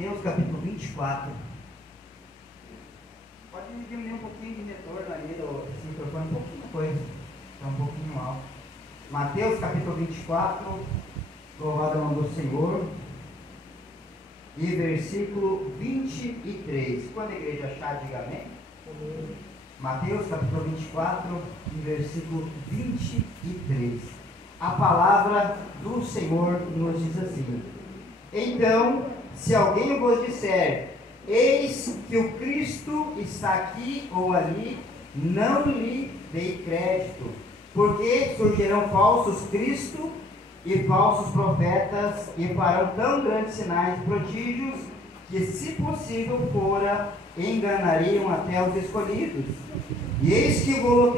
Mateus capítulo 24. Pode diminuir um pouquinho de retorno ali desse microfone, um pouquinho coisa. Está um pouquinho alto. Mateus capítulo 24, louvado é o nome do Senhor. E versículo 23. Quando a igreja achar, diga amém. Mateus capítulo 24, e versículo 23. A palavra do Senhor nos diz assim: então, se alguém vos disser, eis que o Cristo está aqui ou ali, não lhe dei crédito, porque surgirão falsos Cristo e falsos profetas, e farão tão grandes sinais e prodígios, que, se possível fora, enganariam até os escolhidos. E eis que vos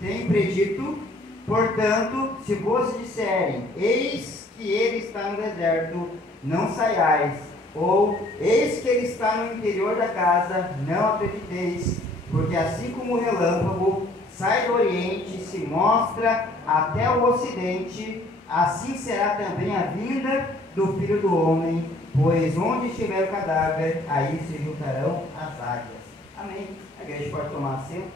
tenho predito, portanto, se vos disserem, eis que ele está no deserto, não saiais, ou eis que ele está no interior da casa, não acrediteis, porque assim como o relâmpago sai do oriente e se mostra até o ocidente, assim será também a vinda do Filho do Homem, pois onde estiver o cadáver, aí se juntarão as águias. Amém. A igreja pode tomar assento,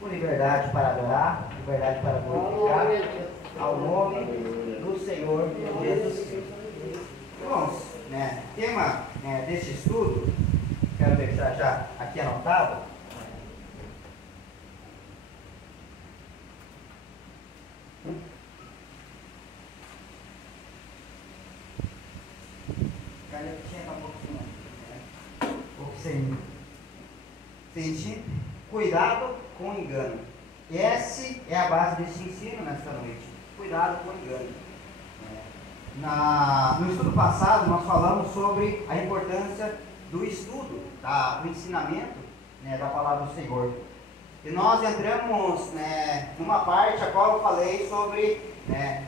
com liberdade para adorar, liberdade para glorificar ao nome do Senhor Jesus Cristo. Irmãos, tema deste estudo, quero deixar já aqui anotado. Sente, cuidado com o engano. E essa é a base desse ensino nesta noite. Cuidado com o engano. No estudo passado, nós falamos sobre a importância do estudo, do ensinamento da palavra do Senhor. E nós entramos numa parte a qual eu falei sobre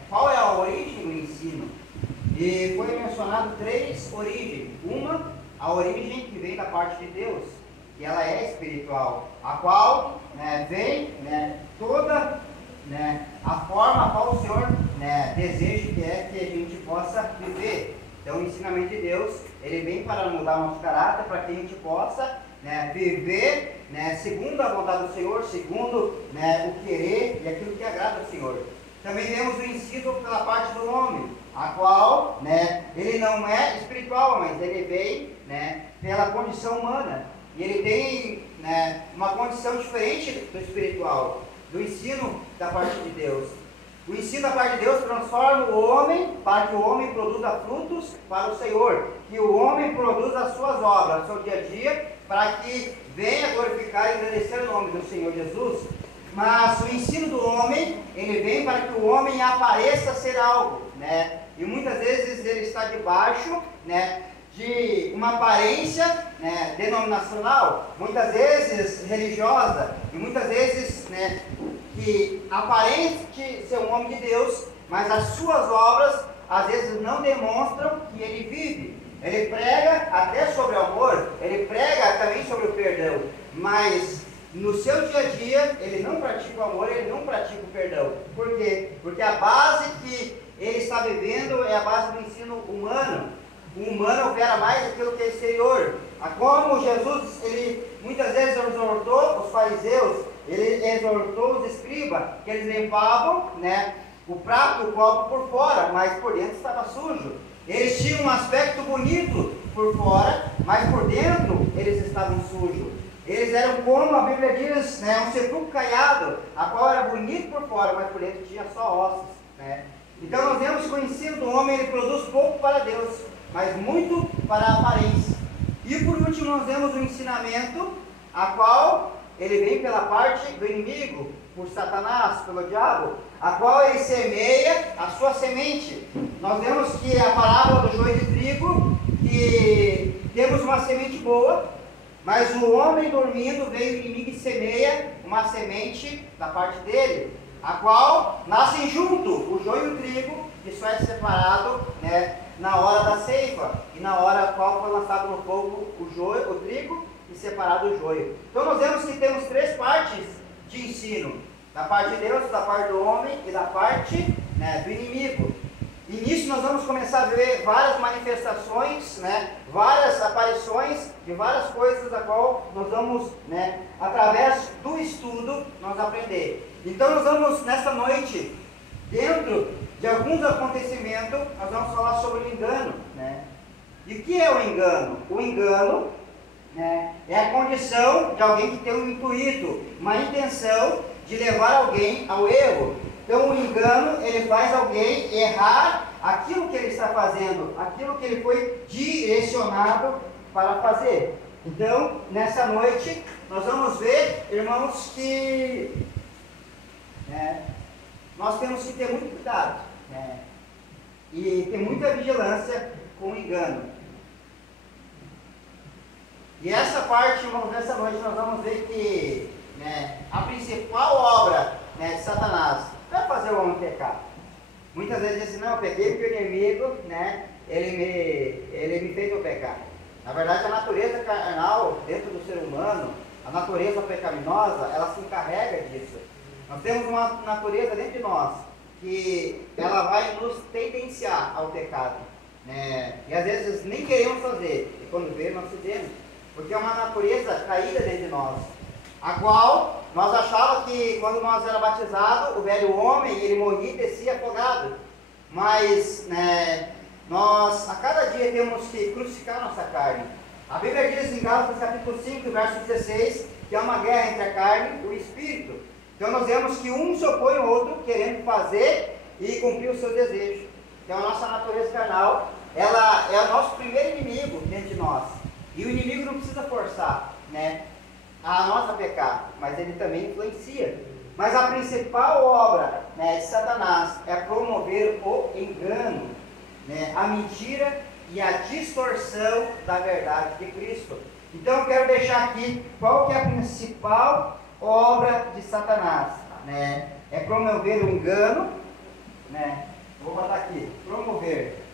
qual é a origem do ensino. E foi mencionado 3 origens. Uma, a origem que vem da parte de Deus, que ela é espiritual, a qual vem toda a forma a qual o Senhor deseja que a gente possa viver. Então o ensinamento de Deus, ele vem para mudar o nosso caráter, para que a gente possa viver segundo a vontade do Senhor, segundo o querer e aquilo que agrada ao Senhor. Também temos o ensino pela parte do homem, a qual ele não é espiritual, mas ele vem pela condição humana. E ele tem uma condição diferente do espiritual, do ensino da parte de Deus. O ensino da parte de Deus transforma o homem para que o homem produza frutos para o Senhor, que o homem produza as suas obras, o seu dia a dia, para que venha glorificar e agradecer o nome do Senhor Jesus. Mas o ensino do homem, ele vem para que o homem apareça ser algo, e muitas vezes ele está debaixo, de uma aparência denominacional, muitas vezes religiosa, e muitas vezes que aparente ser um homem de Deus, mas as suas obras às vezes não demonstram que ele vive. Ele prega até sobre o amor, ele prega também sobre o perdão, mas no seu dia a dia ele não pratica o amor, ele não pratica o perdão. Por quê? Porque a base que ele está vivendo é a base do ensino humano. O humano opera mais aquilo que é exterior. Como Jesus, ele muitas vezes exortou os fariseus, ele exortou os escribas, que eles limpavam o prato, o copo por fora, mas por dentro estava sujo. Eles tinham um aspecto bonito por fora, mas por dentro eles estavam sujos. Eles eram como a Bíblia diz, um sepulcro caiado, a qual era bonito por fora, mas por dentro tinha só ossos. Então nós vemos que o ensino do homem, ele produz pouco para Deus, mas muito para a aparência. E por último nós vemos o ensinamento, a qual ele vem pela parte do inimigo, por Satanás, pelo diabo, a qual ele semeia a sua semente. Nós vemos que a parábola do joio de trigo, que temos uma semente boa, mas o homem dormindo, veio o inimigo e semeia uma semente da parte dele, a qual nascem junto o joio e o trigo, que só é separado na hora da ceifa, e na hora a qual foi lançado no fogo o trigo e separado o joio. Então nós vemos que temos 3 partes de ensino, da parte de Deus, da parte do homem e da parte do inimigo. E nisso nós vamos começar a ver várias manifestações, né, várias aparições de várias coisas a qual nós vamos, né, através do estudo, nós aprender. Então nós vamos, nessa noite, dentro de alguns acontecimentos, nós vamos falar sobre o engano. Né? E o que é o engano? O engano, né, é a condição de alguém que tem um intuito, uma intenção de levar alguém ao erro. Então o engano, ele faz alguém errar aquilo que ele está fazendo, aquilo que ele foi direcionado para fazer. Então, nessa noite, nós vamos ver, irmãos, que nós temos que ter muito cuidado, né, e ter muita vigilância com o engano. E essa parte, irmãos, nessa noite nós vamos ver que, né, a principal obra, né, de Satanás é fazer o homem pecar. Muitas vezes dizem, não, eu pequei porque o inimigo, né, ele me fez eu pecar. Na verdade, a natureza carnal dentro do ser humano, a natureza pecaminosa, ela se encarrega disso. Nós temos uma natureza dentro de nós que ela vai nos tendenciar ao pecado, né? E às vezes nem queremos fazer, e quando vê, nós fizemos, porque é uma natureza caída dentro de nós, a qual nós achávamos que quando nós era batizado, o velho homem, ele morria e descia afogado. Mas, né, nós a cada dia temos que crucificar nossa carne. A Bíblia diz em Gálatas capítulo 5, verso 16, que há uma guerra entre a carne e o Espírito. Então nós vemos que um se opõe ao outro, querendo fazer e cumprir o seu desejo. Então a nossa natureza carnal, ela é o nosso primeiro inimigo dentro de nós. E o inimigo não precisa forçar, né, a nós a pecar, mas ele também influencia. Mas a principal obra, né, de Satanás é promover o engano, né, a mentira e a distorção da verdade de Cristo. Então eu quero deixar aqui qual que é a principal obra de Satanás, né? É promover o engano, né? Vou botar aqui, promover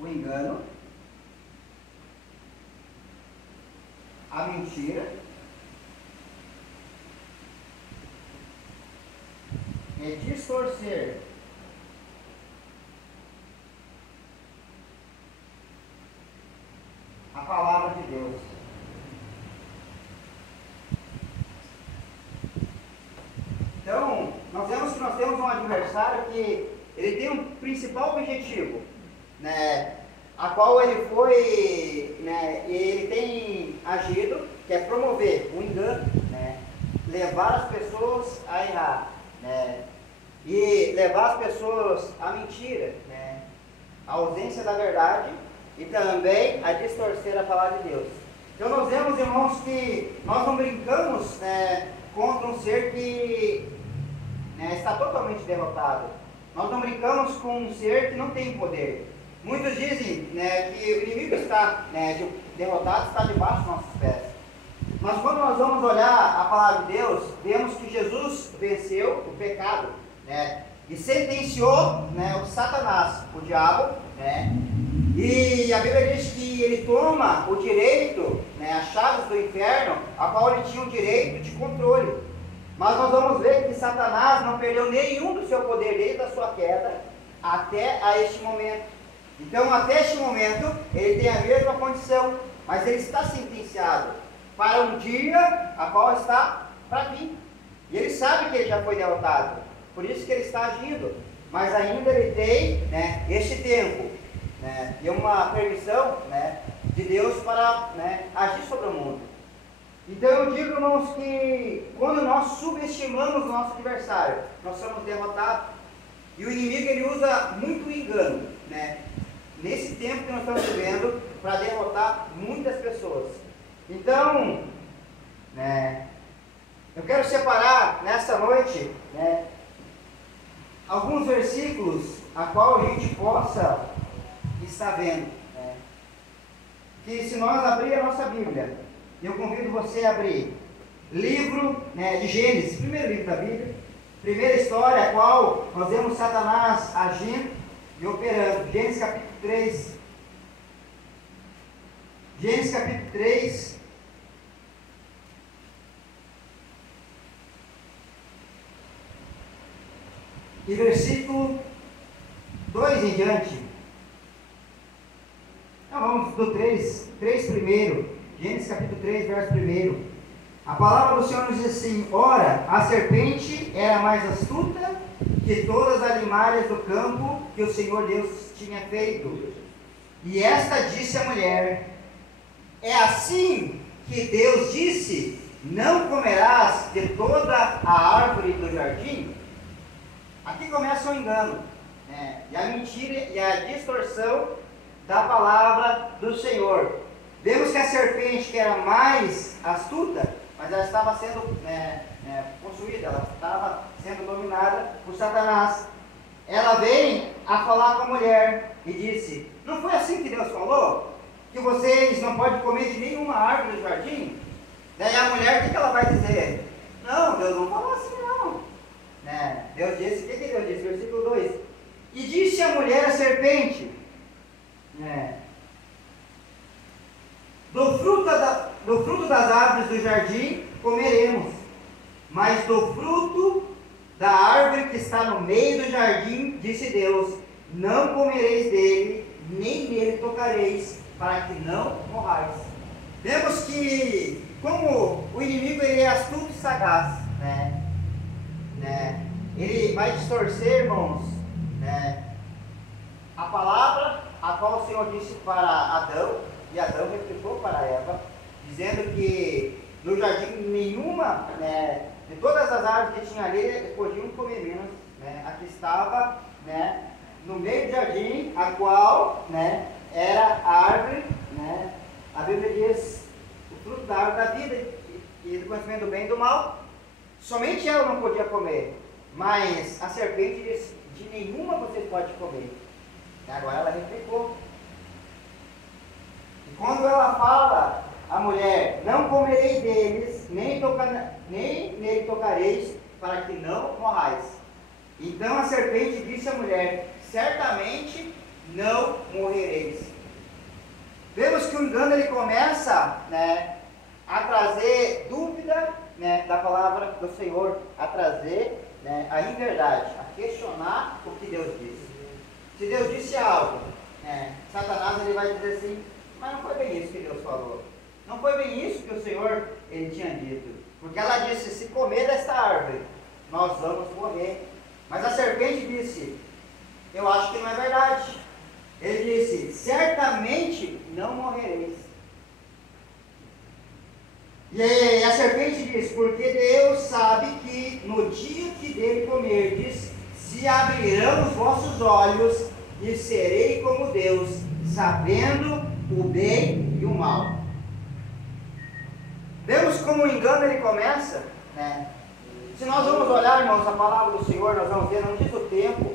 o engano, a mentira e distorcer a palavra de Deus. Então, nós vemos que nós temos um adversário que ele tem um principal objetivo, né, a qual ele foi, né, ele tem agido, que é promover o engano, né, levar as pessoas a errar, né, e levar as pessoas à mentira, né, a ausência da verdade e também a distorcer a palavra de Deus. Então nós vemos, irmãos, que nós não brincamos, né, contra um ser que, né, está totalmente derrotado. Nós não brincamos com um ser que não tem poder. Muitos dizem, né, que o inimigo está, né, derrotado, está debaixo dos nossos pés. Mas quando nós vamos olhar a palavra de Deus, vemos que Jesus venceu o pecado, né, e sentenciou, né, o Satanás, o diabo, né, e a Bíblia diz que ele toma o direito, né, as chaves do inferno, a qual ele tinha o direito de controle. Mas nós vamos ver que Satanás não perdeu nenhum do seu poder desde a sua queda até a este momento. Então, até este momento, ele tem a mesma condição, mas ele está sentenciado para um dia a qual está para vir. E ele sabe que ele já foi derrotado, por isso que ele está agindo. Mas ainda ele tem, né, este tempo, né, e uma permissão, né, de Deus para, né, agir sobre o mundo. Então eu digo, irmãos, que quando nós subestimamos o nosso adversário, nós somos derrotados. E o inimigo, ele usa muito o engano, né, nesse tempo que nós estamos vivendo, para derrotar muitas pessoas. Então, né, eu quero separar nessa noite, né, alguns versículos a qual a gente possa estar vendo, né, que se nós abrir a nossa Bíblia, eu convido você a abrir livro, né, de Gênesis, primeiro livro da Bíblia, primeira história a qual nós vemos Satanás agindo e operando. Gênesis capítulo 3. Gênesis capítulo 3. E versículo 2 em diante. Então vamos do 3 primeiro. Gênesis capítulo 3, verso 1. A palavra do Senhor nos diz assim: ora, a serpente era mais astuta que todas as animais do campo que o Senhor Deus tinha feito. E esta disse à mulher: é assim que Deus disse: não comerás de toda a árvore do jardim? Aqui começa o engano, né? E a mentira e a distorção da palavra do Senhor. Vemos que a serpente, que era mais astuta, mas ela estava sendo possuída, ela estava sendo dominada por Satanás. Ela veio a falar com a mulher e disse: não foi assim que Deus falou? Que vocês não podem comer de nenhuma árvore do jardim? Daí a mulher, o que ela vai dizer? Não, Deus não falou assim não. Deus disse, o que Deus disse? Versículo 2. E disse a mulher à serpente, do fruto das árvores do jardim comeremos, mas do fruto da árvore que está no meio do jardim, disse Deus, não comereis dele, nem nele tocareis, para que não morrais. Vemos que, como o inimigo ele é astuto e sagaz, ele vai distorcer, irmãos, a palavra a qual o Senhor disse para Adão, e Adão replicou para Eva, dizendo que no jardim nenhuma, de todas as árvores que tinha ali, eles podiam comer menos, a que estava, no meio do jardim, a qual, era a árvore, a Bíblia diz, o fruto da árvore da vida e do conhecimento do bem e do mal, somente ela não podia comer, mas a serpente disse, de nenhuma você pode comer. E agora ela replicou. E quando ela fala, a mulher, não comerei deles, nem nele tocareis, para que não morrais. Então a serpente disse à mulher, certamente não morrereis. Vemos que o engano ele começa a trazer dúvida da palavra do Senhor, a trazer a inverdade, a questionar o que Deus disse. Se Deus disse algo, Satanás ele vai dizer assim, mas não foi bem isso que Deus falou. Não foi bem isso que o Senhor ele tinha dito. Porque ela disse, se comer desta árvore, nós vamos morrer. Mas a serpente disse, eu acho que não é verdade. Ele disse, certamente não morrereis. E a serpente diz, porque Deus sabe que no dia que dele comerdes, se abrirão os vossos olhos e serei como Deus, sabendo o bem e o mal. Vemos como o engano ele começa, Se nós vamos olhar, irmãos, a palavra do Senhor, nós vamos ver, não diz o tempo,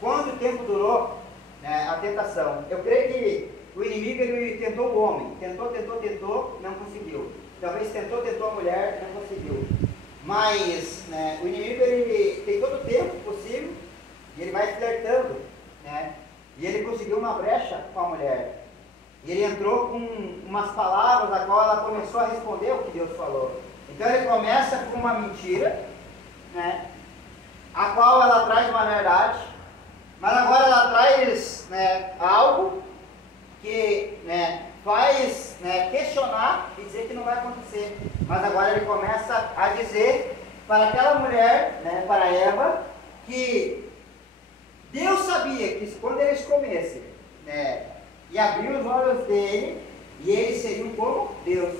quanto tempo durou a tentação. Eu creio que o inimigo ele tentou o homem, tentou, não conseguiu. Talvez tentou a mulher, não conseguiu. Mas o inimigo ele tem todo o tempo possível e ele vai flertando, e ele conseguiu uma brecha com a mulher. E ele entrou com umas palavras a qual ela começou a responder o que Deus falou. Então ele começa com uma mentira, a qual ela traz uma verdade, mas agora ela traz algo que faz questionar e dizer que não vai acontecer. Mas agora ele começa a dizer para aquela mulher, para Eva, que Deus sabia que quando eles comessem e abriam os olhos dele, e eles seriam como Deus,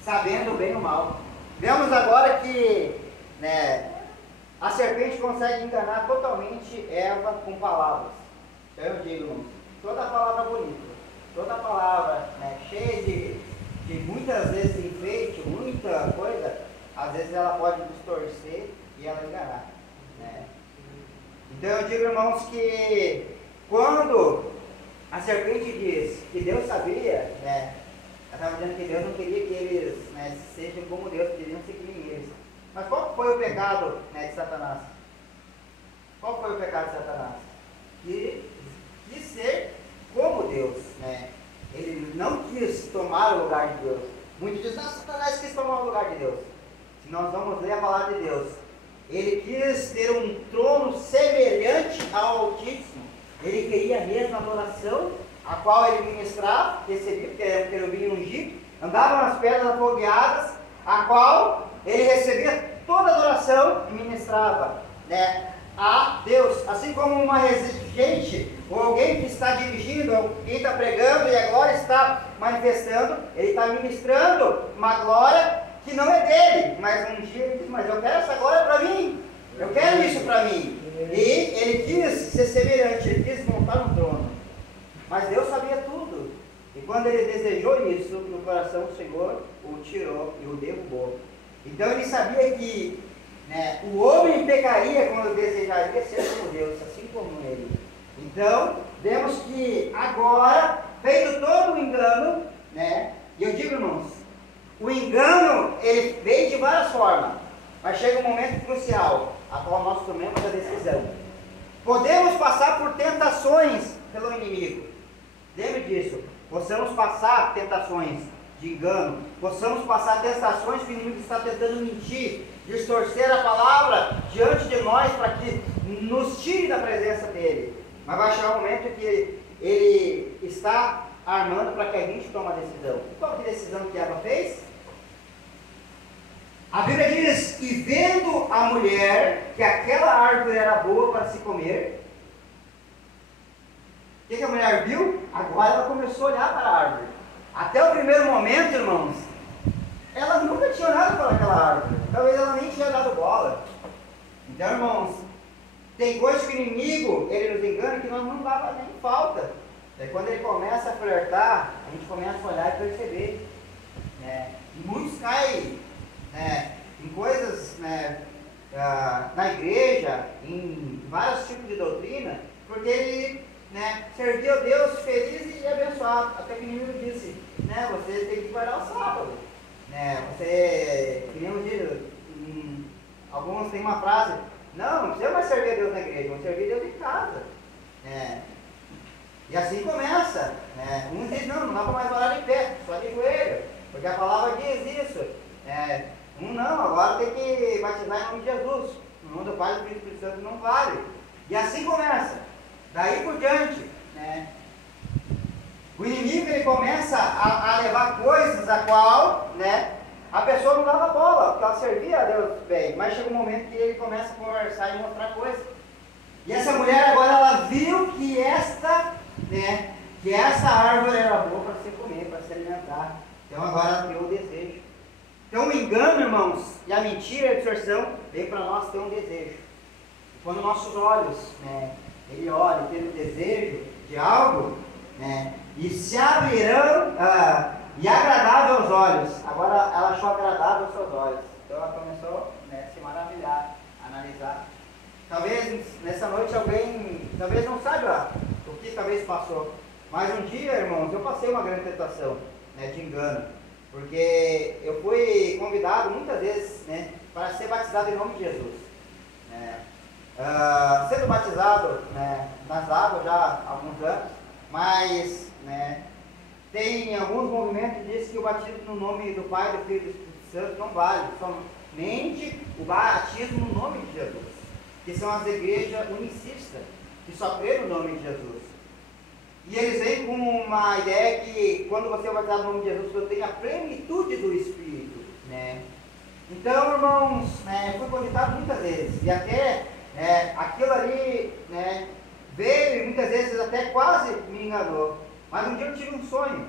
sabendo o bem e o mal. Vemos agora que a serpente consegue enganar totalmente Eva com palavras. Então eu digo, irmãos, toda palavra bonita, toda palavra cheia de muitas vezes enfeite, muita coisa, às vezes ela pode distorcer e ela enganar. Então eu digo, irmãos, que quando a serpente diz que Deus sabia, ela estava dizendo que Deus não queria que eles sejam como Deus, queriam ser que nem eles. Mas qual foi o pecado de Satanás? Qual foi o pecado de Satanás? Que quis ser como Deus. Ele não quis tomar o lugar de Deus. Muitos dizem, não, Satanás quis tomar o lugar de Deus. Se nós vamos ler a palavra de Deus, ele quis ter um trono semelhante ao Altíssimo. Ele queria a mesma adoração, a qual ele ministrava, recebia, porque era um querubim ungido, andava nas pedras afogueadas, a qual ele recebia toda a adoração e ministrava, né, a Deus. Assim como uma regente, ou alguém que está dirigindo, alguém está pregando e a glória está manifestando, ele está ministrando uma glória que não é dele, mas um dia ele diz, mas eu quero essa glória para mim, eu quero isso para mim. E ele quis ser semelhante, ele quis montar um trono, mas Deus sabia tudo, e quando ele desejou isso no coração, o Senhor o tirou e o derrubou. Então ele sabia que, né, o homem pecaria quando desejaria ser como Deus, assim como ele. Então, vemos que agora, feito todo o engano, né, e eu digo, irmãos, o engano, ele vem de várias formas, mas chega um momento crucial, a qual nós tomamos a decisão. Podemos passar por tentações pelo inimigo, lembre disso, possamos passar tentações de engano, possamos passar tentações que o inimigo está tentando mentir, distorcer a palavra diante de nós para que nos tire da presença dele. Mas vai chegar um momento que ele está armando para que a gente tome a decisão. E qual que decisão que Eva fez? A Bíblia diz, e vendo a mulher que aquela árvore era boa para se comer, o que a mulher viu? Agora ela começou a olhar para a árvore. Até o primeiro momento, irmãos, ela nunca tinha olhado para aquela árvore. Talvez ela nem tinha dado bola. Então, irmãos, tem coisas que o inimigo, ele nos engana, que nós não dava nem falta. É quando ele começa a flertar, a gente começa a olhar e perceber. E muitos caem em coisas, na igreja, em vários tipos de doutrina, porque ele servia a Deus feliz e abençoado. Até que o inimigo disse, você tem que guardar o sábado. Você, que nem eu digo, alguns têm uma frase, não você vai servir a Deus na igreja, vão servir a Deus em casa. E assim começa. Uns dizem, não dá para mais orar em pé, só de joelho, porque a palavra diz isso. Não, agora tem que batizar em nome de Jesus. No nome do Pai e do Filho e do Espírito Santo não vale. E assim começa. Daí por diante, o inimigo ele começa a levar coisas a qual, a pessoa não dava bola, porque ela servia a Deus bem, mas chega um momento que ele começa a conversar e mostrar coisas. E essa mulher agora ela viu que essa árvore era boa para se comer, para se alimentar. Então agora ela criou o desejo. Então o engano, irmãos, e a mentira e a distorção vem para nós ter um desejo. E quando nossos olhos, ele olha e tem o desejo de algo, e se abrirão e agradável aos olhos. Agora ela achou agradável aos seus olhos. Então ela começou a se maravilhar, a analisar. Talvez nessa noite alguém, talvez não saiba o que talvez passou. Mas um dia, irmãos, eu passei uma grande tentação de engano. Porque eu fui convidado muitas vezes para ser batizado em nome de Jesus. Sendo batizado nas águas já há alguns anos, mas tem alguns movimentos que dizem que o batismo no nome do Pai, do Filho e do Espírito Santo não vale, somente o batismo no nome de Jesus, que são as igrejas unicistas, que só crê no nome de Jesus. E eles vêm com uma ideia que quando você é batizado no nome de Jesus, você tem a plenitude do Espírito. Então, irmãos, fui convidado muitas vezes, e até aquilo ali veio e muitas vezes até quase me enganou. Mas um dia eu tive um sonho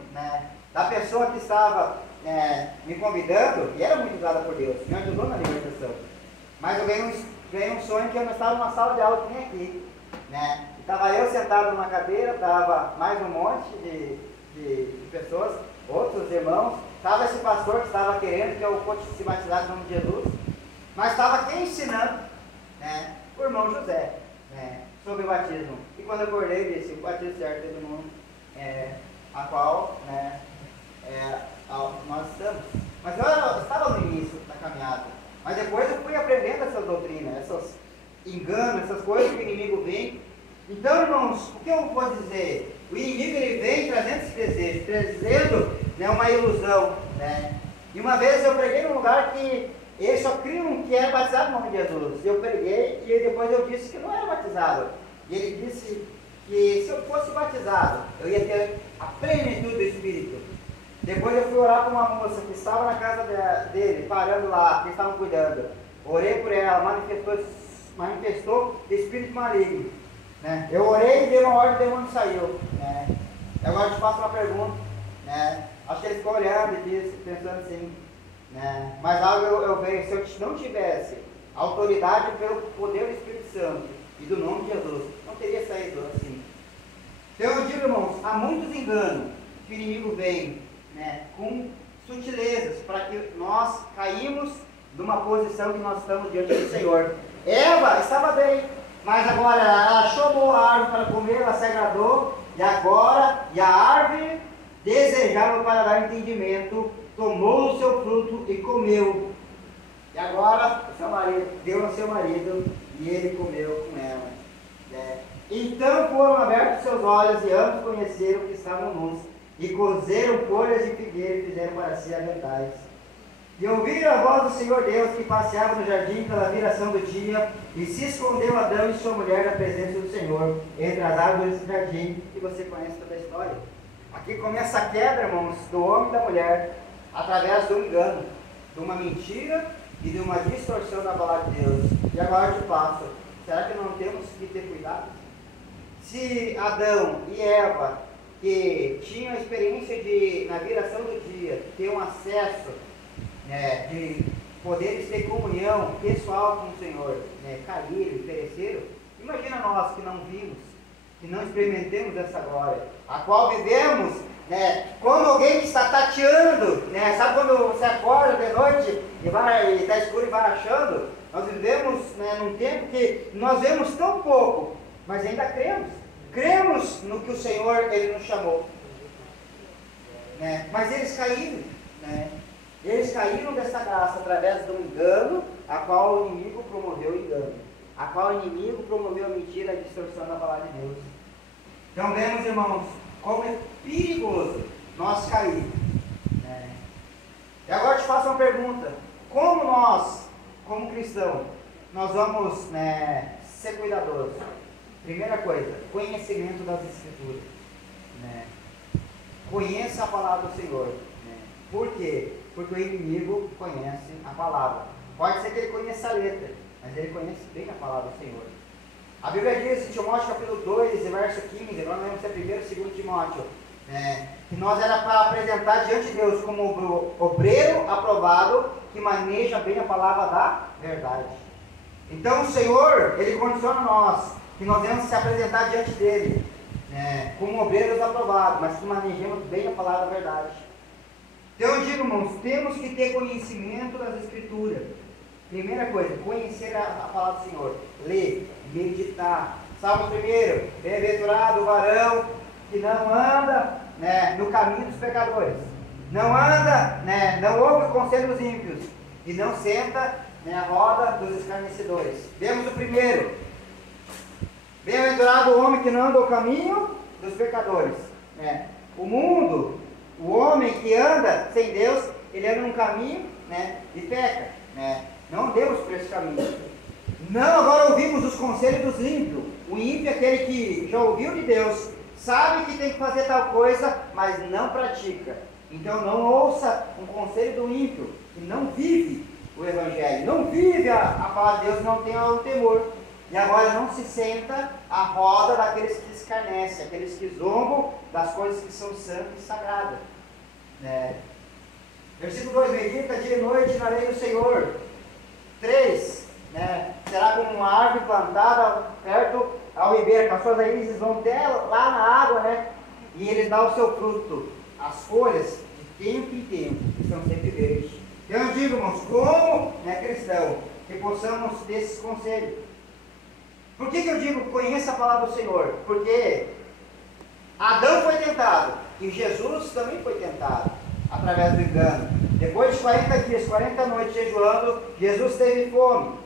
da pessoa que estava me convidando, e era muito usada por Deus, me ajudou na libertação. Mas eu ganhei um sonho que eu não estava numa sala de aula que nem aqui. Estava eu sentado numa cadeira, estava mais um monte de pessoas, outros irmãos, estava esse pastor que estava querendo que eu fosse se batizar no nome de Jesus, mas estava quem ensinando? O irmão José, sobre o batismo. E quando eu acordei, eu disse, o batismo certo de todo mundo, a qual nós estamos. Mas eu estava no início da caminhada, mas depois eu fui aprendendo essas doutrinas, esses enganos, essas coisas que o inimigo vem. Então, irmãos, o que eu vou dizer? O inimigo ele vem trazendo esse desejo, trazendo uma ilusão. E uma vez eu preguei num lugar que eles só criam que era batizado no nome de Jesus. Eu preguei e depois eu disse que não era batizado. E ele disse que se eu fosse batizado, eu ia ter a plenitude do Espírito. Depois eu fui orar para uma moça que estava na casa dele, parando lá, que estavam cuidando. Orei por ela, manifestou espírito maligno. Né? Eu orei e dei uma ordem e o demônio saiu. Né? Agora eu te faço uma pergunta. Né? Acho que ele ficou olhando e disse, pensando assim. Né? Mas algo eu vejo, se eu não tivesse autoridade pelo poder do Espírito Santo e do nome de Jesus, não teria saído assim. Então eu digo, irmãos, há muitos enganos que o inimigo vem, né, com sutilezas para que nós caímos numa posição que nós estamos diante do Senhor. Eva estava bem, mas agora ela achou boa a árvore para comer, ela se agradou, e a árvore desejava para dar entendimento, tomou o seu fruto e comeu. E agora o seu marido deu ao seu marido e ele comeu com ela. Né? Então foram abertos seus olhos e ambos conheceram que estavam nus, e cozeram folhas de figueira e fizeram para si aventais. E ouviram a voz do Senhor Deus que passeava no jardim pela viração do dia, e se escondeu Adão e sua mulher na presença do Senhor, entre as árvores do jardim, e você conhece toda a história. Aqui começa a quebra, irmãos, do homem e da mulher, através do engano, de uma mentira e de uma distorção da palavra de Deus. E agora eu te passo, será que não temos que ter cuidado? Se Adão e Eva, que tinham a experiência de, na viração do dia, ter um acesso, né, de poderes ter comunhão pessoal com o Senhor, né, caíram e pereceram, imagina nós que não vimos, que não experimentemos essa glória, a qual vivemos, né, como alguém que está tateando, né, sabe quando você acorda de noite e está escuro e vai achando? Nós vivemos, né, num tempo que nós vemos tão pouco, mas ainda cremos no que o Senhor ele nos chamou, né? Mas eles caíram, né? Eles caíram dessa graça através do engano, a qual o inimigo promoveu o engano, a qual o inimigo promoveu a mentira, a distorção da palavra de Deus. Então vemos, irmãos, como é perigoso nós cair, né? E agora eu te faço uma pergunta: como nós, como cristãos, nós vamos, né, ser cuidadosos? Primeira coisa, conhecimento das Escrituras, né? Conheça a palavra do Senhor, né? Por quê? Porque o inimigo conhece a palavra. Pode ser que ele conheça a letra, mas ele conhece bem a palavra do Senhor. A Bíblia diz em Timóteo capítulo 2, verso 15, agora não lembro se é 1º ou 2 Timóteo, que nós era para apresentar diante de Deus como obreiro aprovado, que maneja bem a palavra da verdade. Então o Senhor, ele condiciona nós, que nós devemos se apresentar diante dele, né, como obreiros aprovados, mas que manejemos bem a palavra da verdade. Então eu digo, irmãos, temos que ter conhecimento das Escrituras. Primeira coisa, conhecer a palavra do Senhor, ler, meditar. Salmo 1, bem-aventurado o varão que não anda, né, no caminho dos pecadores, não anda, né, não ouve o conselho dos ímpios, e não senta, né, a roda dos escarnecedores. Vemos o primeiro. Bem-aventurado o homem que não anda o caminho dos pecadores. Né? O mundo, o homem que anda sem Deus, ele anda num caminho, né, e peca. Né? Não andemos por esse caminho. Não agora ouvimos os conselhos dos ímpios. O ímpio é aquele que já ouviu de Deus, sabe que tem que fazer tal coisa, mas não pratica. Então não ouça um conselho do ímpio, que não vive o Evangelho, não vive a palavra de Deus, não tem o temor. E agora não se senta à roda daqueles que escarnecem, aqueles que zombam das coisas que são santas e sagradas. Versículo 2: medita dia e noite na lei do Senhor. 3, será como uma árvore plantada perto ao ribeiro, com as suas raízes vão até lá na água, né? E ele dá o seu fruto, as folhas de tempo em tempo, estão sempre verdes. Então eu digo, irmãos, como cristão, que possamos ter esses conselhos. Por que eu digo conheça a palavra do Senhor? Porque Adão foi tentado e Jesus também foi tentado através do engano. Depois de 40 dias, 40 noites jejuando, Jesus teve fome.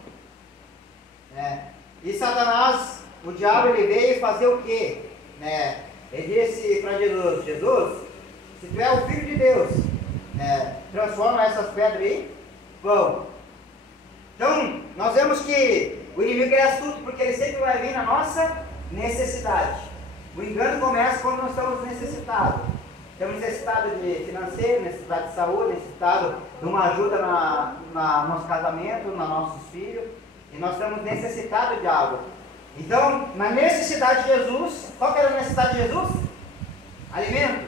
E Satanás, o diabo, ele veio fazer o quê? Ele disse para Jesus: Jesus, se tu é o Filho de Deus, transforma essas pedras em pão. Então, nós vemos que o inimigo é astuto, porque ele sempre vai vir na nossa necessidade. O engano começa quando nós estamos necessitados. Temos necessidade de financeiro, necessidade de saúde, necessidade de uma ajuda no nosso casamento, nos nossos filhos. E nós estamos necessitados de algo. Então, na necessidade de Jesus, qual que era a necessidade de Jesus? Alimento.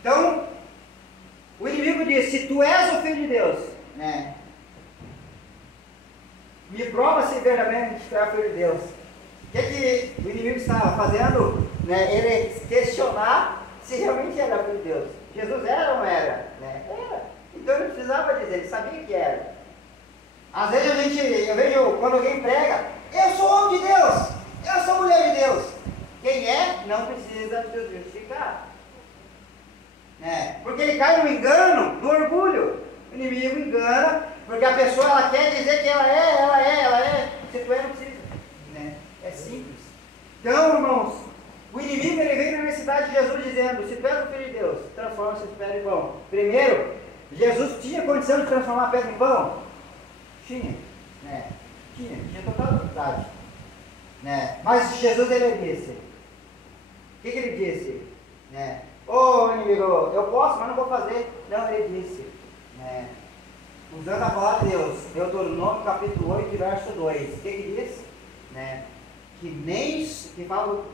Então, o inimigo diz, se tu és o Filho de Deus, né, me prova se verdadeiramente tu és o Filho de Deus. O que o inimigo estava fazendo? Né, ele questionar se realmente era Filho de Deus. Jesus era ou não era? Né? Era. Então ele não precisava dizer, ele sabia que era. Às vezes eu vejo quando alguém prega, eu sou homem de Deus, eu sou mulher de Deus. Quem é, não precisa se justificar. Porque ele cai no engano do orgulho. O inimigo engana, porque a pessoa ela quer dizer que ela é. Se tu é, não precisa. É simples. Então, irmãos, o inimigo ele vem na necessidade de Jesus dizendo, se tu és o Filho de Deus, transforma essa pedra em pão. Primeiro, Jesus tinha condição de transformar a pedra em pão? Tinha. Tinha total vontade. Mas Jesus ele disse, o que ele disse? Ô inimigo, eu posso, mas não vou fazer. Não, ele disse, usando a palavra de Deus, Deuteronômio capítulo 8, verso 2, o que ele disse? Que fala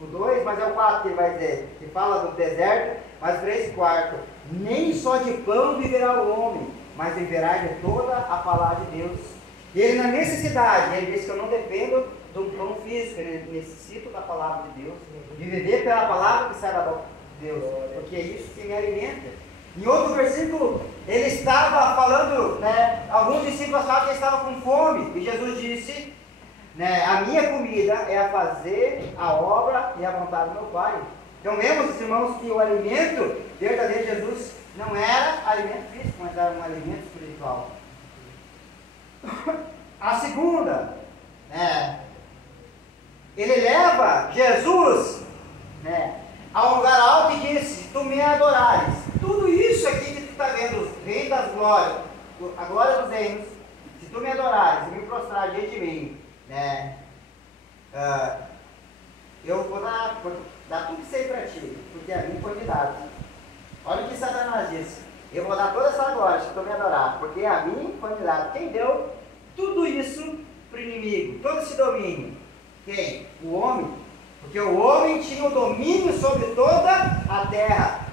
o 2, mas é o 4 que ele vai dizer, que fala do deserto, mas 3 e 4, nem só de pão viverá o homem, mas viverá de toda a palavra de Deus. E ele na necessidade, ele disse que eu não dependo do pão físico, ele necessita da palavra de Deus, de viver pela palavra que sai da boca de Deus, porque é isso que me alimenta. Em outro versículo, ele estava falando, alguns discípulos falavam que ele estava com fome, e Jesus disse, a minha comida é a fazer a obra e a vontade do meu Pai. Então vemos, irmãos, que o alimento verdadeiro de Jesus não era alimento físico, mas era um alimento espiritual. A segunda, ele leva Jesus ao lugar alto e disse, se tu me adorares, tudo isso aqui que tu está vendo, os reinos das glórias, a glória dos reinos, se tu me adorares e me prostrar diante de mim, eu vou dar tudo isso aí para ti, porque a mim foi me dado. Olha o que Satanás disse, eu vou dar toda essa glória se tu me adorar, porque a mim foi me dado. Quem deu tudo isso para o inimigo, todo esse domínio? Quem? O homem. Porque o homem tinha o domínio sobre toda a terra,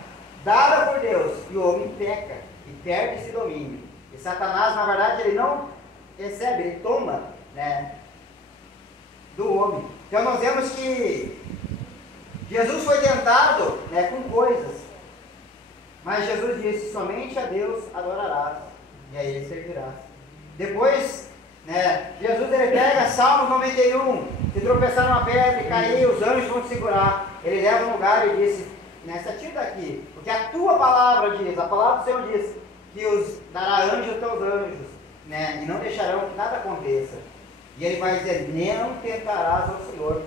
dada por Deus, e o homem peca e perde esse domínio. E Satanás, na verdade, ele não recebe, ele toma do homem. Então nós vemos que Jesus foi tentado com coisas, mas Jesus disse, somente a Deus adorarás, e a Ele servirás. Depois, Jesus ele pega Salmo 91, se tropeçar numa pedra e cair, os anjos vão te segurar. Ele leva um lugar e disse, tira daqui, porque a tua palavra diz, a palavra do Senhor diz, que os dará anjos aos teus anjos, e não deixarão que nada aconteça. E ele vai dizer, não tentarás ao Senhor.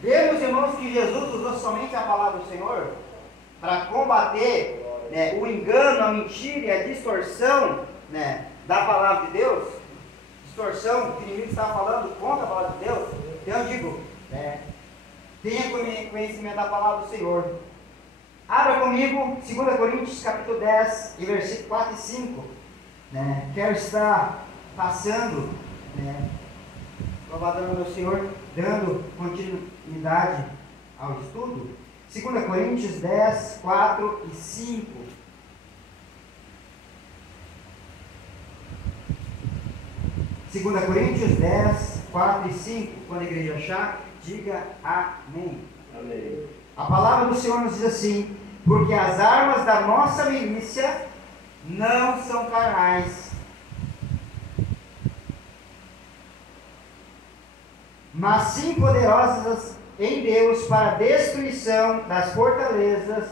Vemos, irmãos, que Jesus usou somente a palavra do Senhor para combater o engano, a mentira e a distorção da palavra de Deus. Distorção que o inimigo estava falando contra a palavra de Deus. Então eu digo, tenha conhecimento da palavra do Senhor. Abra comigo 2 Coríntios capítulo 10 e versículo 4 e 5. Quero estar passando, louvado ao meu Senhor, dando continuidade ao estudo. 2 Coríntios 10, 4 e 5. Segunda Coríntios 10, 4 e 5. Quando a igreja achar, diga amém. Amém. A palavra do Senhor nos diz assim, porque as armas da nossa milícia não são carnais, mas sim poderosas em Deus para a destruição das fortalezas,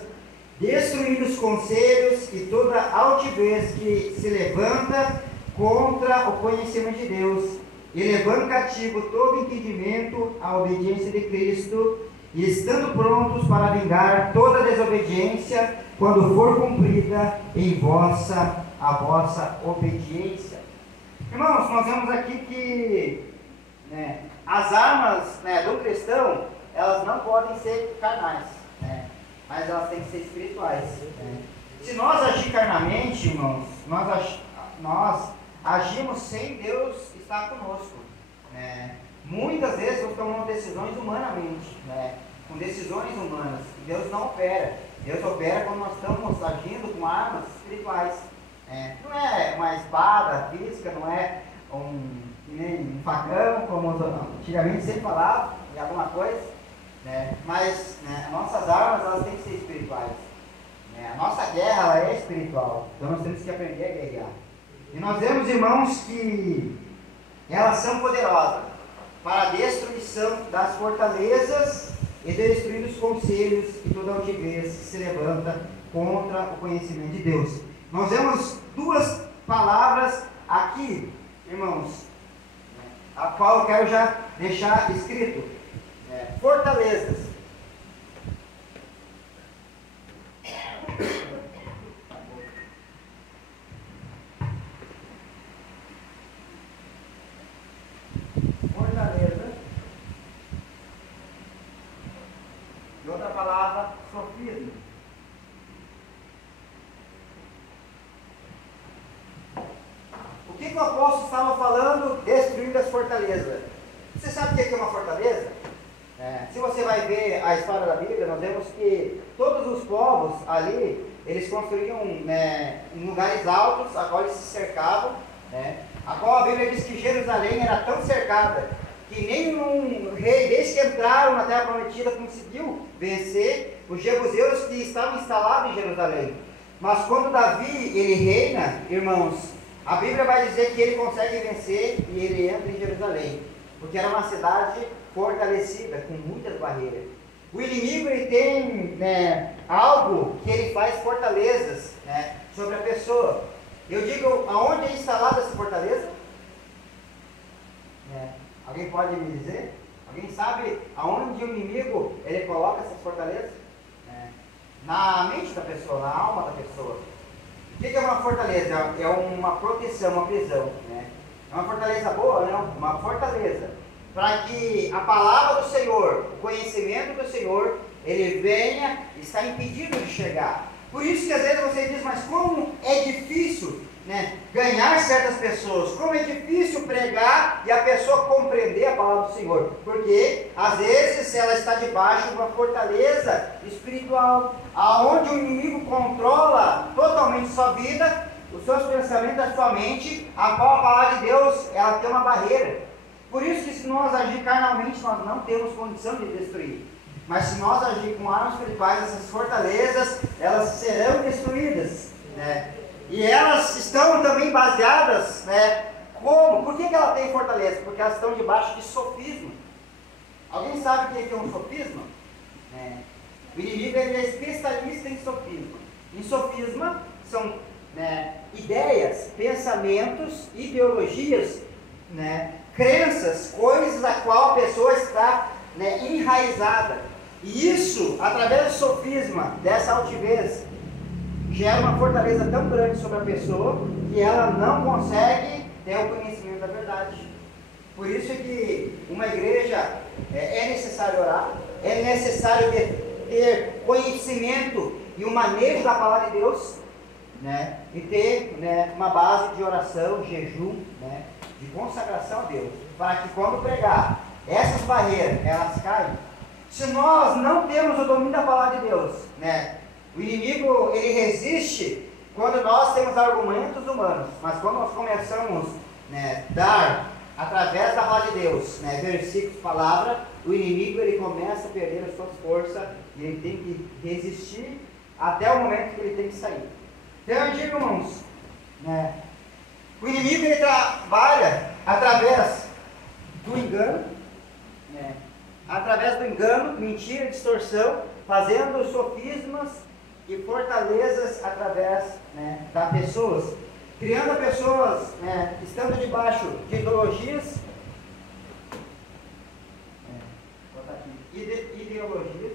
destruindo os conselhos e toda altivez que se levanta contra o conhecimento de Deus, e levando cativo todo entendimento à obediência de Cristo, e estando prontos para vingar toda desobediência, quando for cumprida a vossa obediência. Irmãos, nós vemos aqui que as armas do cristão, elas não podem ser carnais, mas elas têm que ser espirituais. Se nós agir carnalmente, irmãos, nós agimos sem Deus estar conosco. Muitas vezes nós tomamos decisões humanamente, com decisões humanas. Deus não opera. Deus opera quando nós estamos agindo com armas espirituais. Não é uma espada física, não é um facão, como antigamente sempre falava, de alguma coisa, mas nossas armas, elas têm que ser espirituais. A nossa guerra, ela é espiritual, então nós temos que aprender a guerrear. E nós vemos, irmãos, que elas são poderosas para a destruição das fortalezas e destruir os conselhos e toda altivez que se levanta contra o conhecimento de Deus. Nós vemos duas palavras aqui, irmãos, a qual eu quero já deixar escrito: fortalezas. Fortaleza. E outra palavra, sofisma. O que o apóstolo estava falando? Destruindo as fortalezas. Você sabe o que é uma fortaleza? Se você vai ver a história da Bíblia, nós vemos que todos os povos ali, eles construíam em lugares altos, a qual eles se cercavam, a qual a Bíblia diz que Jerusalém era tão cercada que nenhum rei, desde que entraram na Terra Prometida, conseguiu vencer os jebuseus que estavam instalados em Jerusalém. Mas quando Davi, ele reina, irmãos, a Bíblia vai dizer que ele consegue vencer e ele entra em Jerusalém, porque era uma cidade fortalecida, com muitas barreiras. O inimigo, ele tem algo que ele faz fortalezas sobre a pessoa. Eu digo, aonde é instalada essa fortaleza? Alguém pode me dizer? Alguém sabe aonde o inimigo ele coloca essas fortalezas? Na mente da pessoa, na alma da pessoa. O que é uma fortaleza? É uma proteção, uma prisão. É uma fortaleza boa? Não, uma fortaleza. Para que a palavra do Senhor, o conhecimento do Senhor, ele venha, está impedido de chegar. Por isso que às vezes você diz, mas como é difícil ganhar certas pessoas, como é difícil pregar e a pessoa compreender a palavra do Senhor, porque às vezes ela está debaixo de uma fortaleza espiritual, aonde o inimigo controla totalmente sua vida, os seus pensamentos, a sua mente, a qual a palavra de Deus, ela tem uma barreira. Por isso que se nós agir carnalmente, nós não temos condição de destruir. Mas se nós agir com armas espirituais, essas fortalezas, elas serão destruídas. E elas estão também baseadas, como? Por que ela tem fortaleza? Porque elas estão debaixo de sofisma. Alguém sabe o que é um sofisma? O inimigo ele é especialista em sofisma. Em sofisma são ideias, pensamentos, ideologias, crenças, coisas a qual a pessoa está enraizada. E isso, através do sofisma, dessa altivez, gera uma fortaleza tão grande sobre a pessoa que ela não consegue ter o conhecimento da verdade. Por isso que uma igreja é necessário orar, é necessário ter conhecimento e o manejo da palavra de Deus, e ter uma base de oração, jejum, de consagração a Deus, para que quando pregar, essas barreiras, elas caem. Se nós não temos o domínio da palavra de Deus, o inimigo, ele resiste quando nós temos argumentos humanos, mas quando nós começamos dar, através da palavra de Deus, versículos, palavra, o inimigo, ele começa a perder as suas forças, e ele tem que resistir até o momento que ele tem que sair. Então eu digo, irmãos, o inimigo, ele trabalha através do engano, através do engano, mentira, distorção, fazendo sofismas e fortalezas através das pessoas, criando pessoas estando debaixo de ideologias, ideologias,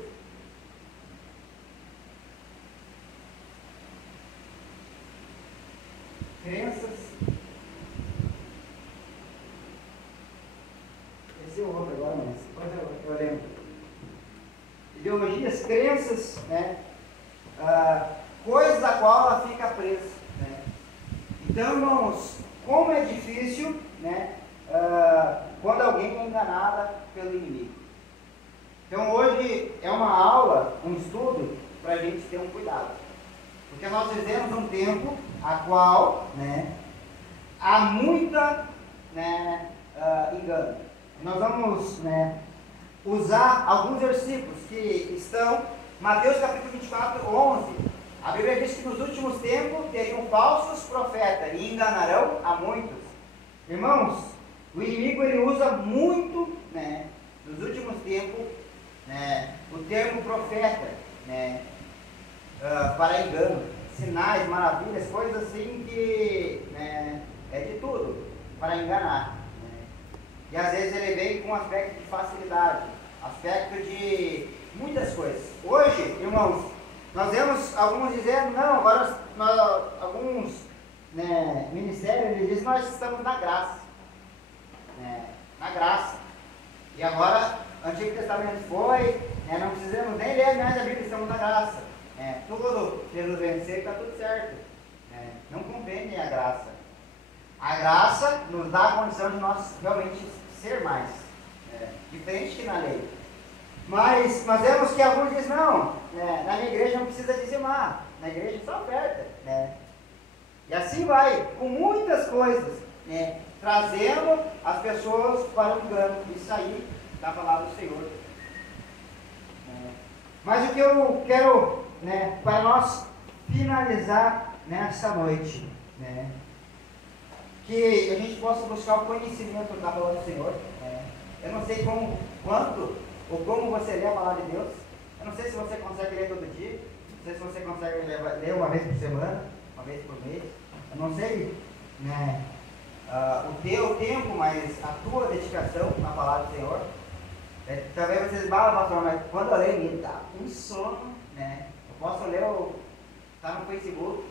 crenças ideologias, crenças, né? Coisas a qual ela fica presa, né? Então, irmãos, como é difícil, né? Quando alguém é enganada pelo inimigo. Então, hoje é uma aula, um estudo, para a gente ter um cuidado. Porque nós vivemos um tempo a qual, né, há muita, né, engano. Nós vamos, né, usar alguns versículos que estão, Mateus capítulo 24, 11. A Bíblia diz que nos últimos tempos teriam falsos profetas e enganarão a muitos. Irmãos, o inimigo ele usa muito, né, nos últimos tempos, né, o termo profeta, né, para engano, sinais, maravilhas, coisas assim que, né, é de tudo para enganar. Né? E às vezes ele vem com um aspecto de facilidade, aspecto de muitas coisas. Hoje, irmãos, nós vemos alguns dizendo, não, agora alguns, né, ministérios eles dizem que nós estamos na graça. Né, na graça. E agora, o Antigo Testamento foi, né, não precisamos nem ler mais a Bíblia, estamos na graça. Tudo, Jesus venceu e está tudo certo. Não compreendem a graça. A graça nos dá a condição de nós realmente ser mais. Diferente que na lei. Mas nós vemos que alguns dizem, não, na minha igreja não precisa dizimar, na igreja só oferta. E assim vai, com muitas coisas, trazendo as pessoas para o engano e sair da palavra do Senhor. Mas o que eu quero, para nós finalizar nesta noite, que a gente possa buscar o conhecimento da palavra do Senhor. Eu não sei quanto ou como você lê a palavra de Deus. Eu não sei se você consegue ler todo dia. Não sei se você consegue ler uma vez por semana, uma vez por mês. Eu não sei, o teu tempo, mas a tua dedicação na palavra do Senhor. Talvez vocês pastor, mas quando eu leio, me dá um sono, Eu posso ler, tá no Facebook,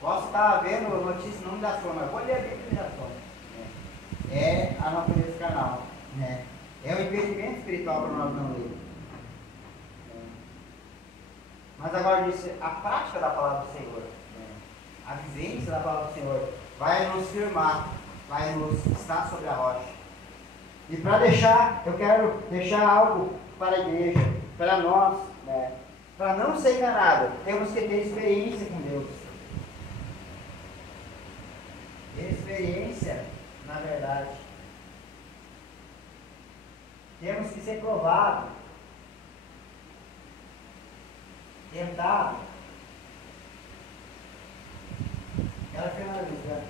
posso estar vendo notícias, não me dá sono, mas vou ler a Bíblia e me dá sono. É a natureza carnal, É o impedimento espiritual para nós não lermos. Mas agora disse, a prática da palavra do Senhor, a vivência da palavra do Senhor, vai nos firmar, vai nos estar sobre a rocha. E para deixar, eu quero deixar algo para a igreja, para nós, para não ser enganado, temos que ter experiência com Deus. Experiência, na verdade. Temos que ser provados, tentado. Ela finaliza.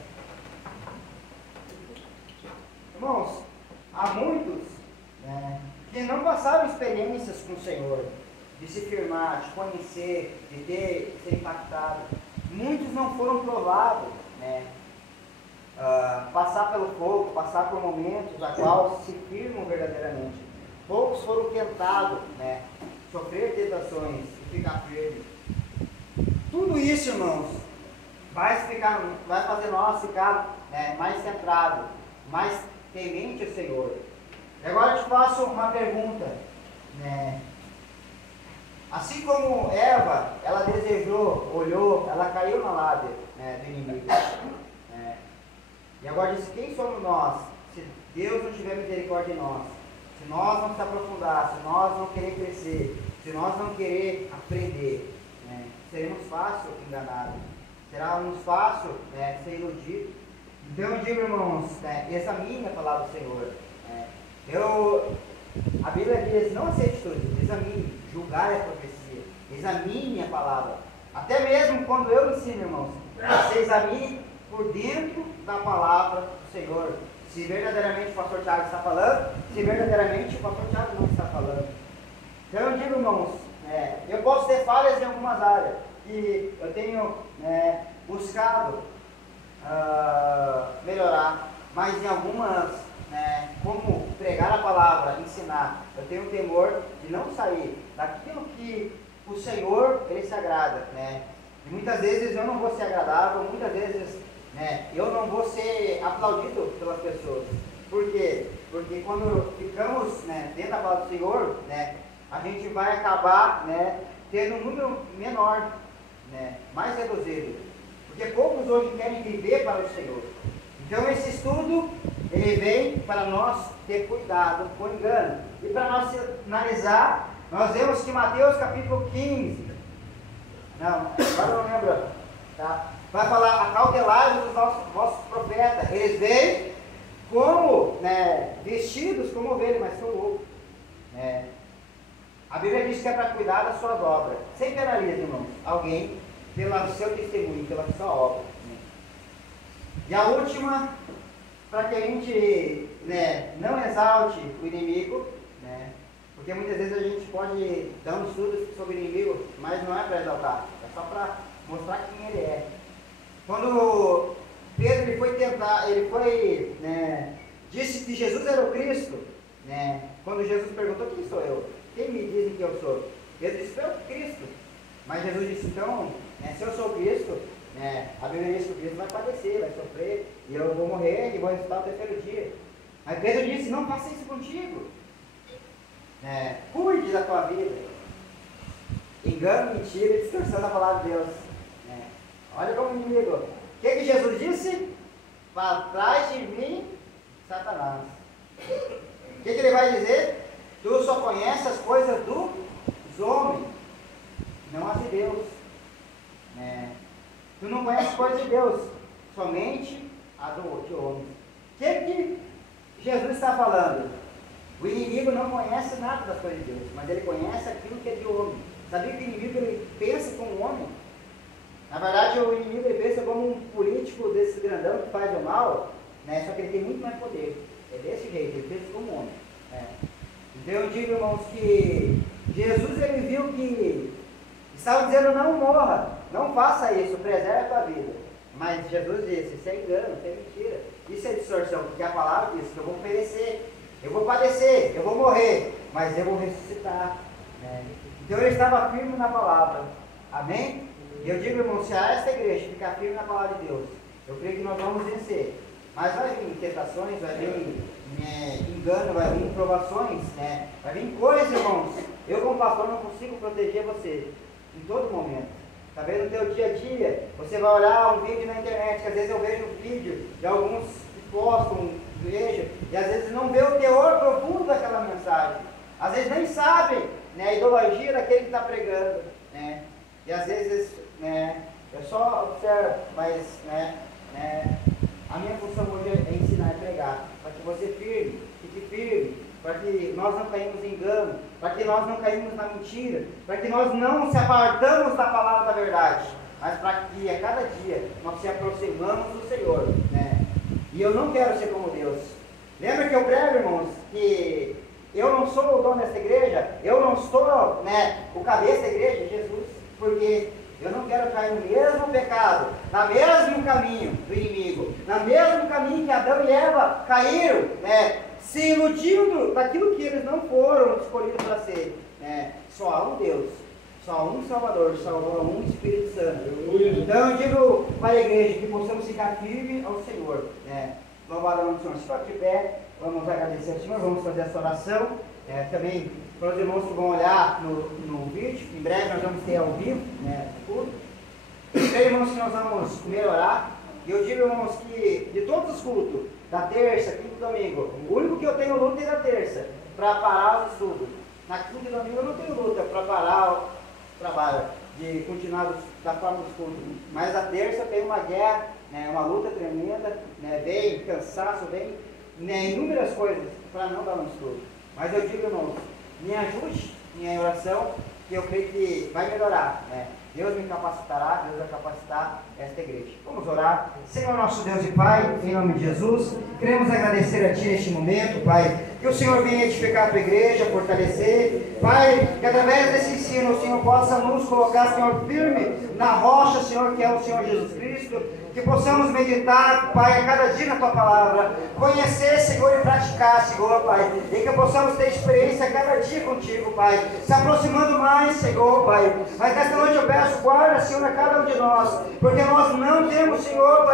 Irmãos, há muitos que não passaram experiências com o Senhor, de se firmar, de conhecer, de ser impactado. Muitos não foram provados, passar pelo fogo, passar por momentos a qual se firmam verdadeiramente. Poucos foram tentados, sofrer tentações e ficar firmes. Tudo isso, irmãos, vai fazer nós ficar mais centrados, mais temente ao Senhor. E agora eu te faço uma pergunta. Assim como Eva, ela desejou, olhou, ela caiu na lábia do inimigo. E agora diz, quem somos nós? Se Deus não tiver misericórdia de nós, se nós não se aprofundar, se nós não querer crescer, se nós não querer aprender, seremos fácil enganados, será-nos fácil ser iludidos. Então eu digo, irmãos, examine a palavra do Senhor. A Bíblia diz, não aceite tudo, examine, julgar a profecia, examine a palavra. Até mesmo quando eu ensino, irmãos, você examine por dentro da palavra do Senhor. Se verdadeiramente o pastor Tiago está falando, se verdadeiramente o pastor Tiago não está falando. Então eu digo, irmãos, eu posso ter falhas em algumas áreas, que eu tenho buscado melhorar, mas em algumas, como pregar a palavra, ensinar, eu tenho o temor de não sair daquilo que o Senhor, Ele se agrada, E muitas vezes eu não vou ser agradável, muitas vezes eu não vou ser aplaudido pelas pessoas. Por quê? Porque quando ficamos dentro da palavra do Senhor, a gente vai acabar, né, tendo um número menor, né, mais reduzido. Porque poucos hoje querem viver para o Senhor. Então esse estudo, ele vem para nós ter cuidado com o engano. E para nós analisar, nós vemos que Mateus capítulo 15, não, agora não lembro, tá? Vai falar, acautelai-vos dos vossos profetas. Eles vêm como, né, vestidos como ovelhas, mas são lobos. A Bíblia diz que é para cuidar das suas obras. Sempre analisa, irmãos, alguém pelo seu testemunho, pela sua obra. Né? E a última, para que a gente, né, não exalte o inimigo, né, porque muitas vezes a gente pode dar um estudo sobre o inimigo, mas não é para exaltar, é só para mostrar quem ele é. Quando Pedro ele foi tentar, né, disse que Jesus era o Cristo, né, quando Jesus perguntou: quem sou eu? Quem me dizem que eu sou? Pedro disse: eu sou o Cristo. Mas Jesus disse: então, né, se eu sou o Cristo, né, a Bíblia diz que o Cristo vai padecer, vai sofrer, e eu vou morrer e vou ressuscitar o terceiro dia. Mas Pedro disse: não faça isso contigo. Cuide da tua vida. Engano, mentira e distorção da palavra de Deus. Olha como inimigo. O que Jesus disse? Para trás de mim, Satanás. O que ele vai dizer? Tu só conheces as coisas dos homens, não as de Deus. Tu não conheces as coisas de Deus, somente a de homens. O que Jesus está falando? O inimigo não conhece nada das coisas de Deus, mas ele conhece aquilo que é de homem. Sabia que o inimigo ele pensa como homem? Na verdade, o inimigo ele pensa como um político desse grandão que faz o mal, né? Só que ele tem muito mais poder. É desse jeito, ele pensa como homem. Então eu digo, irmãos, que Jesus ele viu que estava dizendo: não morra, não faça isso, preserve a tua vida. Mas Jesus disse: isso é engano, isso é mentira, isso é distorção, porque a palavra diz que eu vou perecer, eu vou padecer, eu vou morrer, mas eu vou ressuscitar. Então ele estava firme na palavra. Amém? E eu digo, irmão, se a esta igreja ficar firme na palavra de Deus, eu creio que nós vamos vencer. Mas vai vir tentações, vai vir engano, vai vir provações, né? Vai vir coisas, irmãos. Eu como pastor não consigo proteger você em todo momento. Talvez no teu dia a dia, você vai olhar um vídeo na internet, que às vezes eu vejo um vídeo de alguns que postam, vejo, e às vezes não vê o teor profundo daquela mensagem. Às vezes nem sabem, né, a ideologia daquele que está pregando, né? E às vezes, né, eu só observo, mas, a minha função hoje é ensinar e pregar, para que você fique firme, para que nós não caímos em engano, para que nós não caímos na mentira, para que nós não se apartamos da palavra da verdade, mas para que a cada dia nós se aproximamos do Senhor, né? E eu não quero ser como Deus. Lembra que eu prego, irmãos, que eu não sou o dono dessa igreja, eu não sou, né, o cabeça da igreja, Jesus, porque eu não quero cair no mesmo pecado, no mesmo caminho do inimigo, no mesmo caminho que Adão e Eva caíram, né, se iludindo daquilo que eles não foram escolhidos para ser. Só há um Deus, só há um Salvador, só há um Espírito Santo. Então eu digo para a igreja que possamos ficar firmes ao Senhor. Louvado ao Senhor. Se for de pé, vamos agradecer ao Senhor, vamos fazer essa oração. Também para os irmãos que vão olhar no vídeo, em breve nós vamos ter ao vivo, tudo. Creio, irmãos, que nós vamos melhorar. E eu digo, irmãos, que de todos os cultos, da terça, quinta e domingo, o único que eu tenho luta é da terça, para parar os estudos. Na quinta e domingo eu não tenho luta para parar o trabalho, de continuar da forma dos cultos. Mas a terça eu tenho uma guerra, uma luta tremenda, vem cansaço, vem inúmeras coisas para não dar um estudo. Mas eu digo, irmãos, me ajude em oração, que eu creio que vai melhorar. Deus me capacitará, Deus vai capacitar esta igreja. Vamos orar. Senhor nosso Deus e Pai, em nome de Jesus, queremos agradecer a Ti neste momento, Pai, que o Senhor venha edificar a Tua igreja, fortalecer, Pai, que através desse ensino o Senhor possa nos colocar, Senhor, firme na rocha, Senhor, que é o Senhor Jesus Cristo, que possamos meditar, Pai, a cada dia na Tua palavra, conhecer, Senhor, e praticar, Senhor, Pai, e que possamos ter experiência a cada dia contigo, Pai, se aproximando mais, Senhor, Pai. Mas nesta noite eu peço, guarda, Senhor, a cada um de nós, porque nós não temos, Senhor,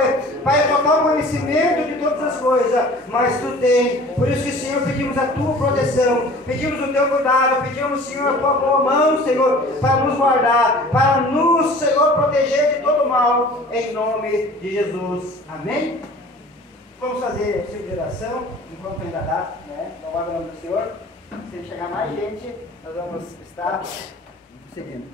Pai, total conhecimento de todas as coisas, mas Tu tens. Por isso que, Senhor, pedimos a tua proteção, pedimos o teu cuidado, pedimos, Senhor, a tua boa mão, Senhor, para nos guardar, para nos, Senhor, proteger de todo mal, em nome de Jesus. Amém? Vamos fazer o ciclo de oração, enquanto ainda dá, né? Louvado o nome do Senhor. Se chegar mais gente, nós vamos estar seguindo.